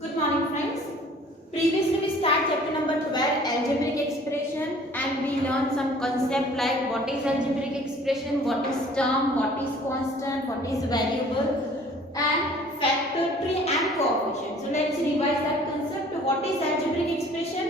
Good morning friends. Previously we start chapter number 12 algebraic expression and we learned some concept like what is algebraic expression, what is term, what is constant, what is variable and factor tree and coefficient. So let's revise that concept. What is algebraic expression?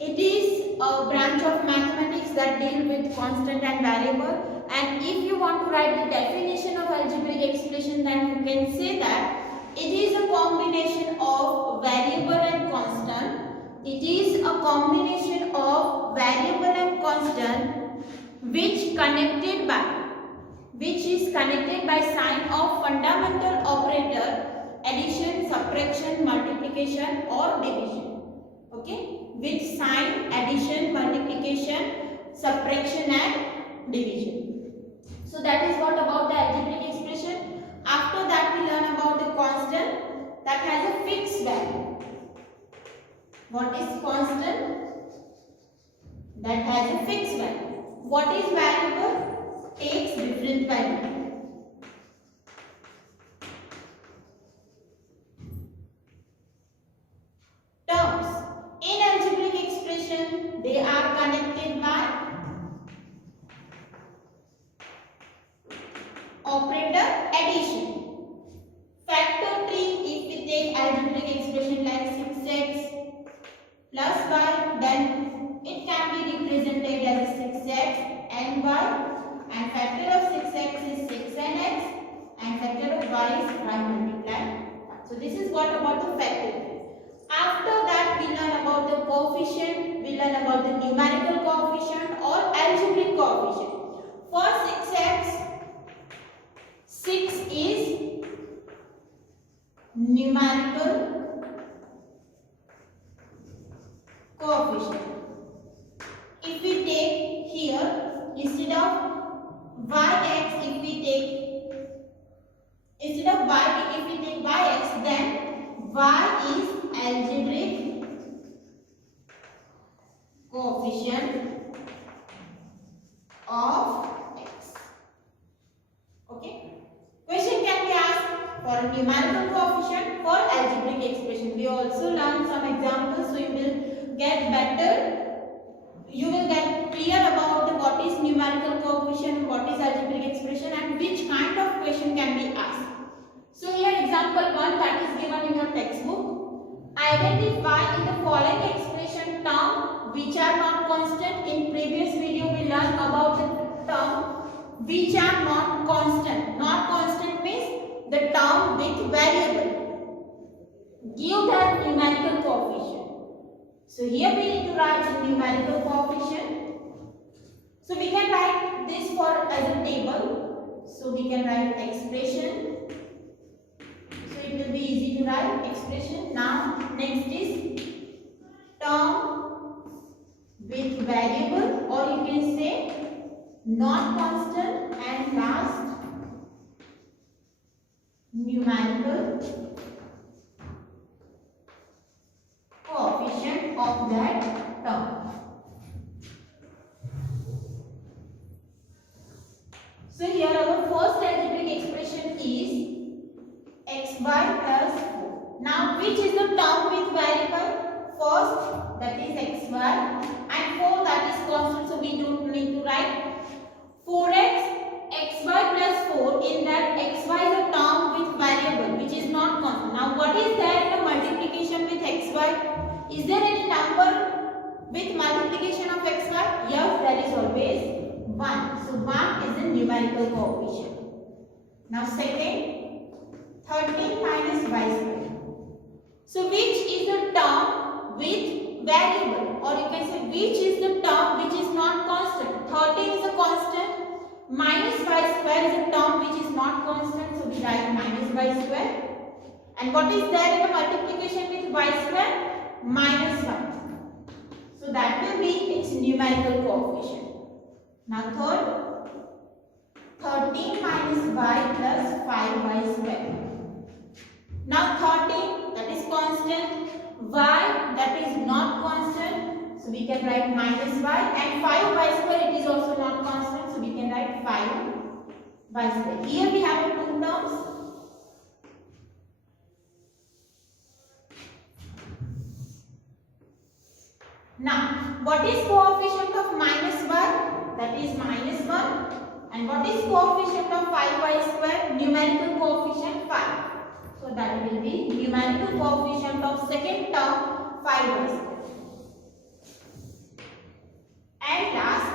It is a branch of mathematics that deal with constant and variable, and if you want to write the definition of algebraic expression then you can say that it is a combination of variable and constant. It is a combination of variable and constant which is connected by sign of fundamental operator addition, subtraction, multiplication or division. Okay, with sign addition, multiplication, subtraction and division. So that is what about the algebraic expression. After that we learn about the constant that has a fixed value. What is constant? That has a fixed value. What is variable? Takes different value. Terms. In algebraic expression they are connected by operator addition. Factor tree, if we take algebraic expression like 6x plus y, then it can be represented as 6x and y, and factor of 6x is 6 and x, and factor of y is y multiplied. So this is what about the factor tree. After that we learn about the coefficient, we learn about the numerical coefficient or algebraic coefficient. For 6x, 6 is numerical coefficient. If we take here, instead of yx, if we take yx, then y is algebraic coefficient of x. Okay. Question can be asked for a numerical coefficient for algebraic expression. We also learn some examples, so you will get clear about what is numerical coefficient, what is algebraic expression, and which kind of question can be asked. So here example 1 that is given in your textbook. Identify in the following expression term which are not constant. In previous video we learned about the term which are not constant. Not constant means the term with variable. Give that numerical coefficient. So here we need to write the numerical coefficient. So we can write this for as a table. So we can write expression. So it will be easy to write expression. Now next is term with variable, or you can say not constant, and last numerical coefficient of that term. So here our first algebraic expression is xy plus 4. Now which is the term with variable? First, that is xy, and 4 that is constant, so we don't need to write 4x, xy plus 4. In that xy is a term with variable which is not constant. Now what is there in the multiplication with xy? Is there any number with multiplication of xy? Yes, there is always 1. So 1 is a numerical coefficient. Now second, 13 minus y square. So which is the term with variable, or you can say which is the term which is not constant? 13 is a constant, minus y square is a term which is not constant, so we write minus y square. And what is there in the multiplication with y square? Minus 1. So that will be its numerical coefficient. Now third, 13 minus y plus 5y square. Now 13 that is constant, y that is not constant, so we can write minus y, and 5y square it is also not constant, so we can write 5y square. Here we have two terms. Now, what is coefficient of minus y? That is minus 1. And what is coefficient of 5y square? Numerical coefficient 5. So that will be numerical coefficient of second term 5y square. And last,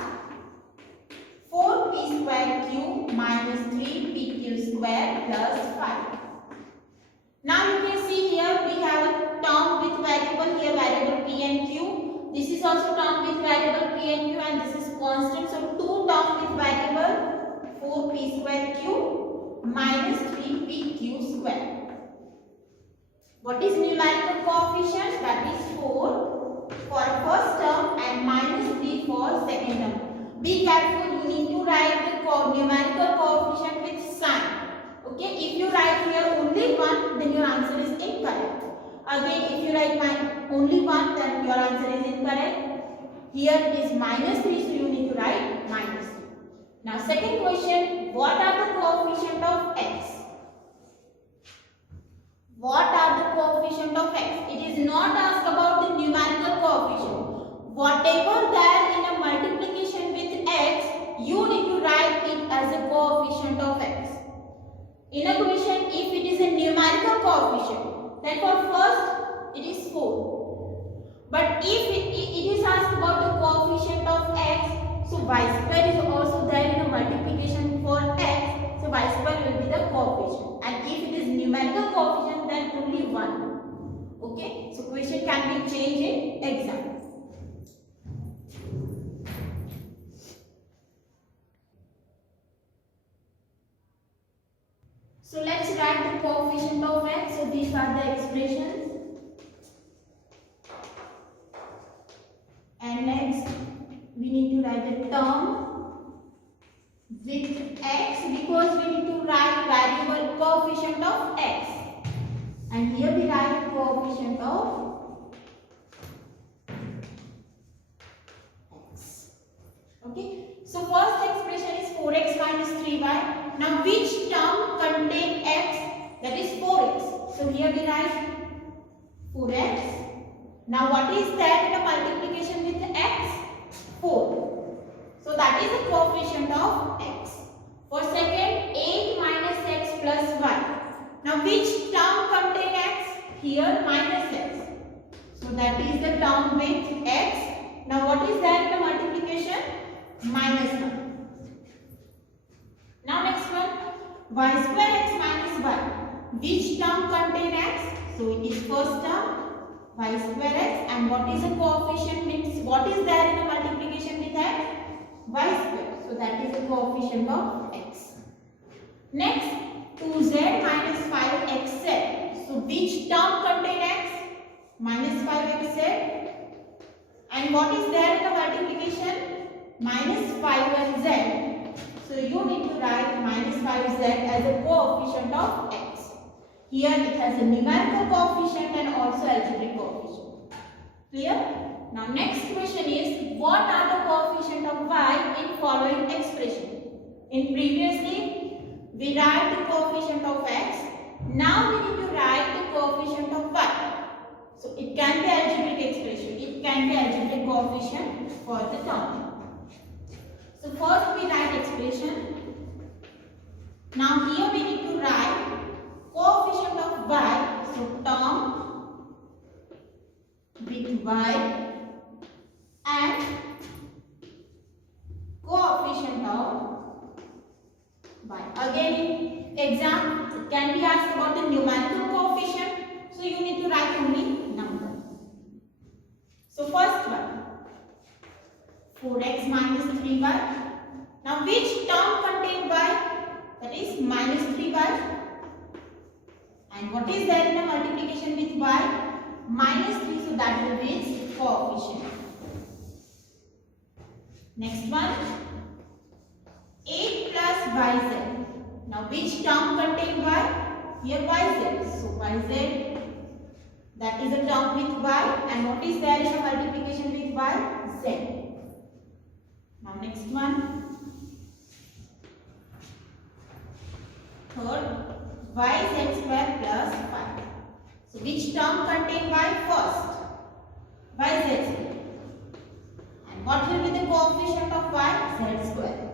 4p square q minus 3pq square plus 5. Now you can see here we have a term with variable, here variable p and q. This is also term with variable p and q, and this is constant. So two term with variable 4p square q minus 3pq square. What is numerical coefficient? That is 4 for first term and minus 3 for second term. Be careful, you need to write the numerical coefficient with sign. Okay, if you write here only 1, then your answer is incorrect. Again, if you write only 1, then your answer is incorrect. Here it is minus 3, so you need to write minus 3. Now second question, what are the coefficient of x? What are the coefficient of x? It is not asked about the numerical coefficient. Whatever there in a multiplication with x, you need to write it as a coefficient of x. In a question, if it is a numerical coefficient, then for first it is 4. But if it is asked about the coefficient of x, so y square is also there in a multiplication for x, so y square will be the coefficient. And if it is numerical coefficient, then only 1. Okay, so question can be changed in exam. So let's write the coefficient of x. So these are the expressions. And next we need to write the term with x, because we need to write variable coefficient of x. And here we write coefficient of x. Okay. So first expression is 4x minus 3y. Now which term contain x? That is 4x. So here we write 4x. Now what is there in the multiplication with x? 4. So that is the coefficient of x. For second, 8 minus x plus y. Now which term contain x? Here minus x. So that is the term with x. Now what is there in the multiplication? Minus 1. Now next one, y square x minus y. Which term contain x? So it is first term, y square x, and what is the coefficient, means what is there in the multiplication with x? Y square. So that is the coefficient of x. Next, 2z minus 5xz. So which term contain x? Minus 5xz. And what is there in the multiplication? Minus 5 and z. So you need to write minus 5z as a coefficient of x. Here it has a numerical coefficient and also algebraic coefficient. Clear? Now next question is, what are the coefficient of y in following expression? In previously we write the coefficient of x. Now we need to write the coefficient of y. So it can be algebraic expression. It can be algebraic coefficient for the term. So first we write expression. Now here we need to write coefficient of y. So term with y and coefficient of y. Again in exam it can be asked about the numerical coefficient. So you need to write only number. So first one, 4x minus 3y. Now which term contain y? That is minus 3y. And what is there in the multiplication with y? Minus 3, so that will be its coefficient. Next one, 8 plus yz. Now which term contain y? Here yz. So yz, that is a term with y. And what is there in the multiplication with y? Z. Now next one, third, yz square plus 5. So which term contain y first? Yz square. And what will be the coefficient of y? Z square.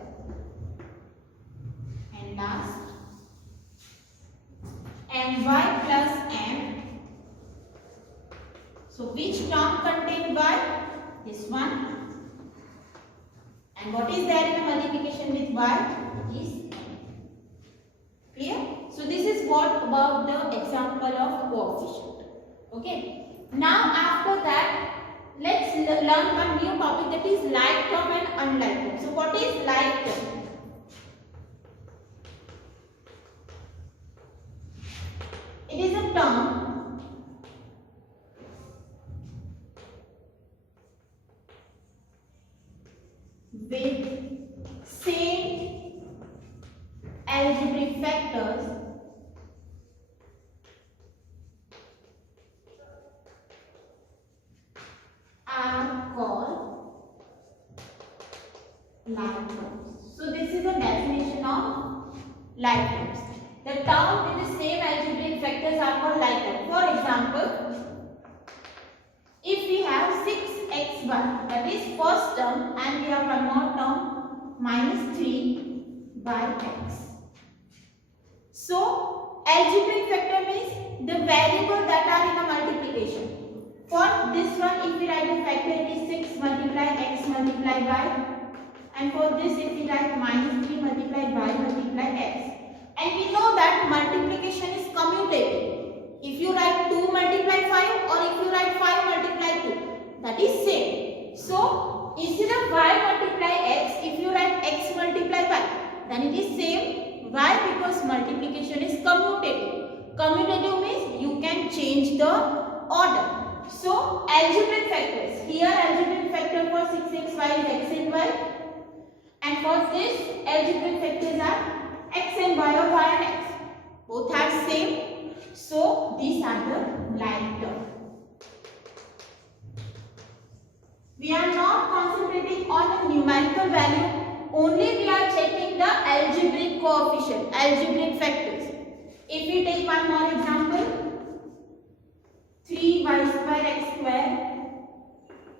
And last, my plus m. So which term contained by this one? And what is there in a multiplication with y? It is m. Clear? So this is what about the example of coefficient. Okay. Now after that, let's learn one new topic, that is like term and unlike term. So what is like term? It is a term with same algebraic factors are called like terms. So this is the definition of like terms. The term with the same algebraic factors are called like terms. For example, if we have 6xy, that is first term, and we have one more term minus 3 by x. So algebraic factor means the variable that are in a multiplication. For this one, if we write the factor, it is 6 multiply x multiply by, and for this if we write minus 3 multiply by multiply x. And we know that multiplication is commutative. If you write 2 multiply 5 or if you write 5 multiply 2, that is same. So instead of y multiply x, if you write x multiply y, then it is same. Why? Because multiplication is commutative. Commutative means you can change the order. So algebraic factors, here algebraic factor for 6xy is x and y, and for this algebraic factors are x and y or y and x. Both are same. So these are the like term. We are not concentrating on the numerical value, only we are checking the algebraic coefficient, algebraic factors. If we take one more example, 3y square x square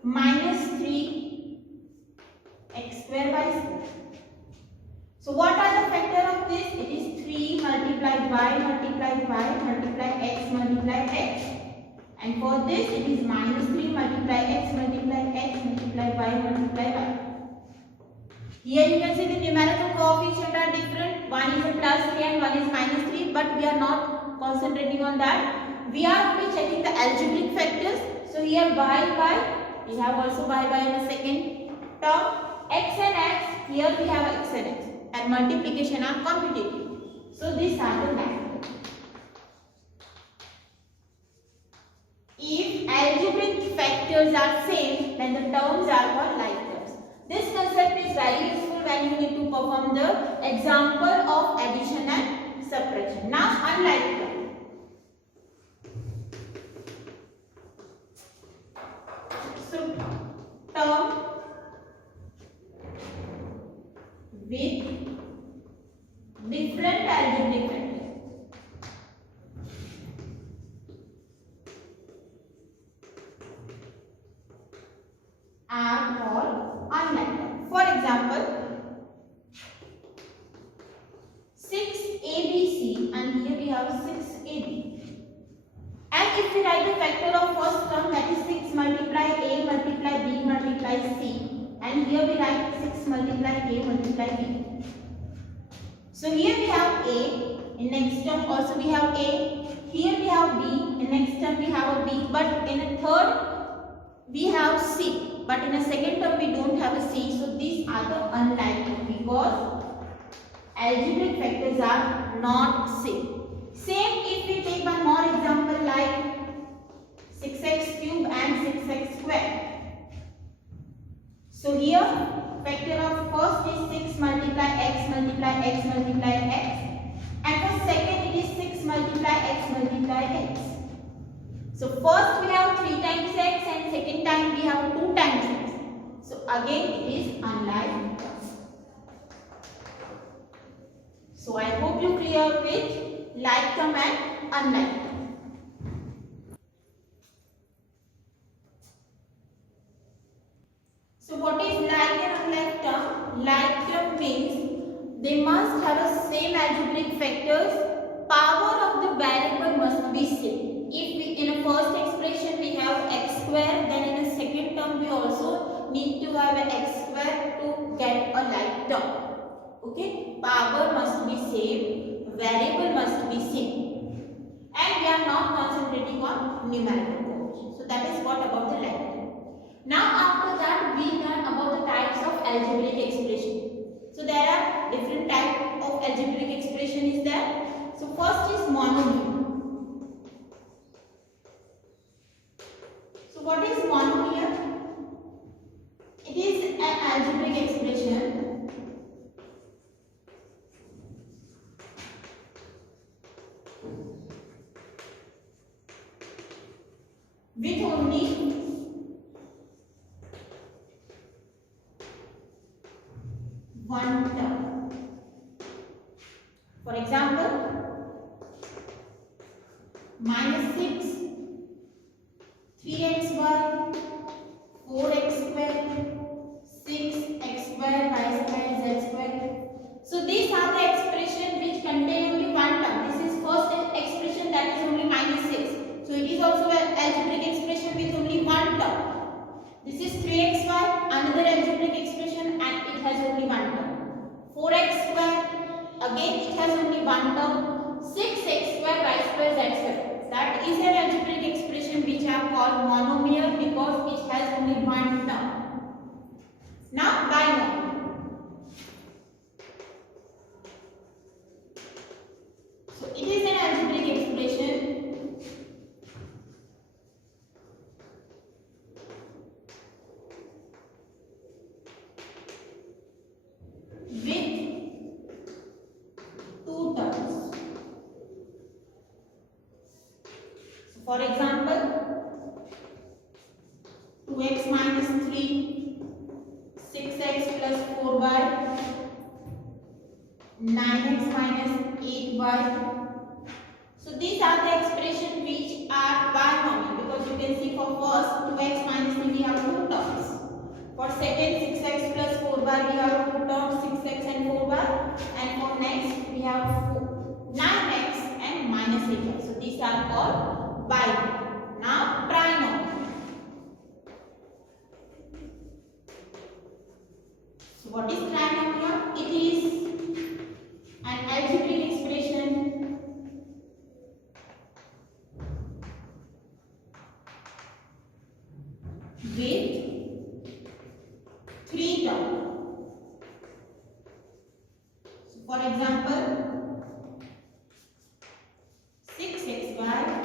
minus 3 x square y square. So what are the factor of this? It is 3 multiplied y multiplied y multiplied x multiplied x. And for this it is minus 3 multiplied x multiplied x multiplied y multiplied y. Here you can see the numerical coefficient are different. One is a plus 3 and one is minus 3, but we are not concentrating on that. We are only checking the algebraic factors. So here y, we have also y in a second term. X and x, here we have x and x. And multiplication are commutative. So these are the like terms. If algebraic factors are same, then the terms are called like terms. This concept is very useful when you need to perform the example of addition and subtraction. Now unlike term. So term with different algebraic factors are called unlike term. For example, 6abc, and here we have 6ab. And if we write the factor of first term, that is 6 multiply a multiply b multiply c. And here we write 6 multiply a multiply b. So here we have a, in next term also we have a, here we have b, in next term we have a b, but in a third we have c, but in a second term we don't have a c. So these are the unlike term because algebraic factors are not same. Same if we take one more example like 6x cube and 6x square. So here factor of first is 6 multiply x multiply x multiply x, and for second it is 6 multiply x multiply x. So first we have 3 times x and second time we have 2 times x. So again it is unlike term. So I hope you clear with like term and unlike term. So what algebraic factors, power of the variable must be same. If we in a first expression we have x square, then in the second term we also need to have a x square to get a like term. Okay, power must be same, variable must be same, and we are not concentrating on numerical coefficient. So that is what about the like term. Now after that we learn about the types of algebraic expression. So there are different types of algebraic expression is there. So first is monomial. So what is monomial? It is an algebraic expression with only one term. For example, -6, 3xy, 4x square, 6x square, y square, z square. So these are the expression which contain only one term. This is first expression, that is only -6. So it is also an algebraic expression with only one term. This is 3xy, another algebraic expression, and it has only one term. 4x square, again it has only one term. 6x square, y square, z square. That is an algebraic expression which are called monomial because it has only one term. Now binomial. So it is an algebraic expression with two terms. So for example, 2x minus 3, 6x plus 4y, 9x minus 8y. So these are the expressions which are binomial because you can see for first 2x minus 3 we have two terms. For second 6x plus 4y we have two terms, 6x and 4y, and for next we have 9x and minus 8y. So these are called binomial. Now trinomial. So what is trinomial? It is an algebraic expression with three terms. So for example, 6xy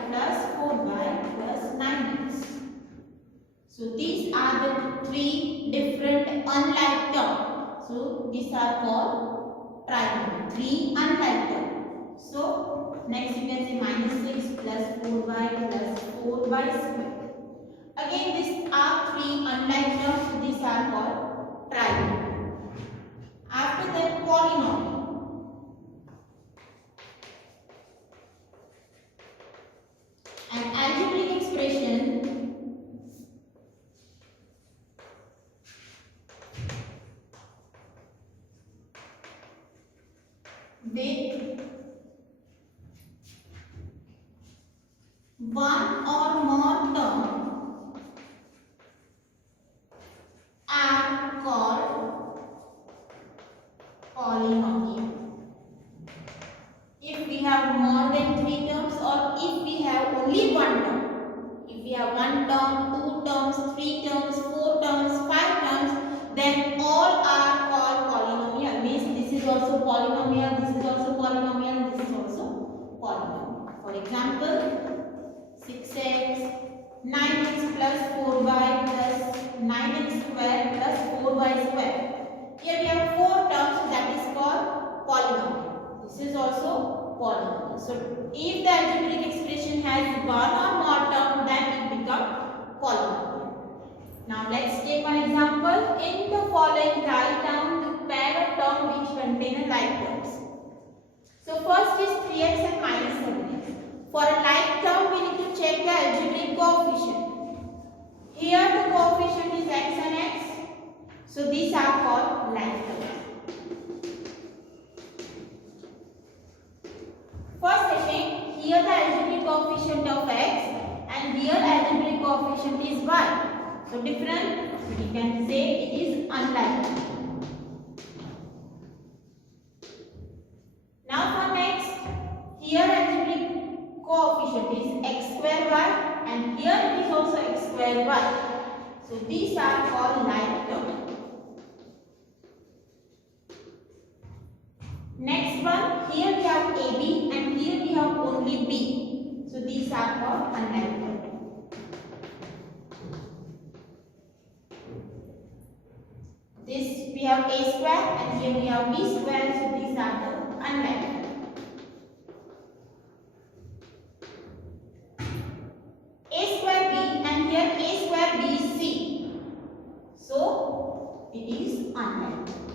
plus 4y plus 9x. So these are the three different unlike terms. So these are called trinomial, three unlike terms. So next you can say -6 plus 4y plus 4y square. Again these are three unlike terms. So these are called trinomial. After that polynomial. An algebraic expression with one or more terms are called polynomial. If we have more than three terms or if we have only one term. If we have one term, two terms, three terms, four terms, five terms, then all are called polynomial. Means this is also polynomial, this is also polynomial, this is also polynomial. For example, 6x, 9x plus 4y plus 9x square plus 4y square. Here we have four terms, that is called polynomial. This is also polynomial. So if the algebraic expression has one or more term, then it becomes polynomial. Now let's take one example. In the following, write down the pair of terms which contain a like terms. So first is 3x and minus 7x. For a like term, we need to check the algebraic coefficient. Here the coefficient is x and x. So these are called like terms. and here algebraic coefficient is y. So different, we can say it is unlike. Now for next, here algebraic coefficient is x square y and here it is also x square y. So these are called like terms. Next one, here we have AB and here we have only B. So these are called unlike terms. This we have A square and here we have B square. So these are the unlike terms. A square B and here A square B C. So it is unlike.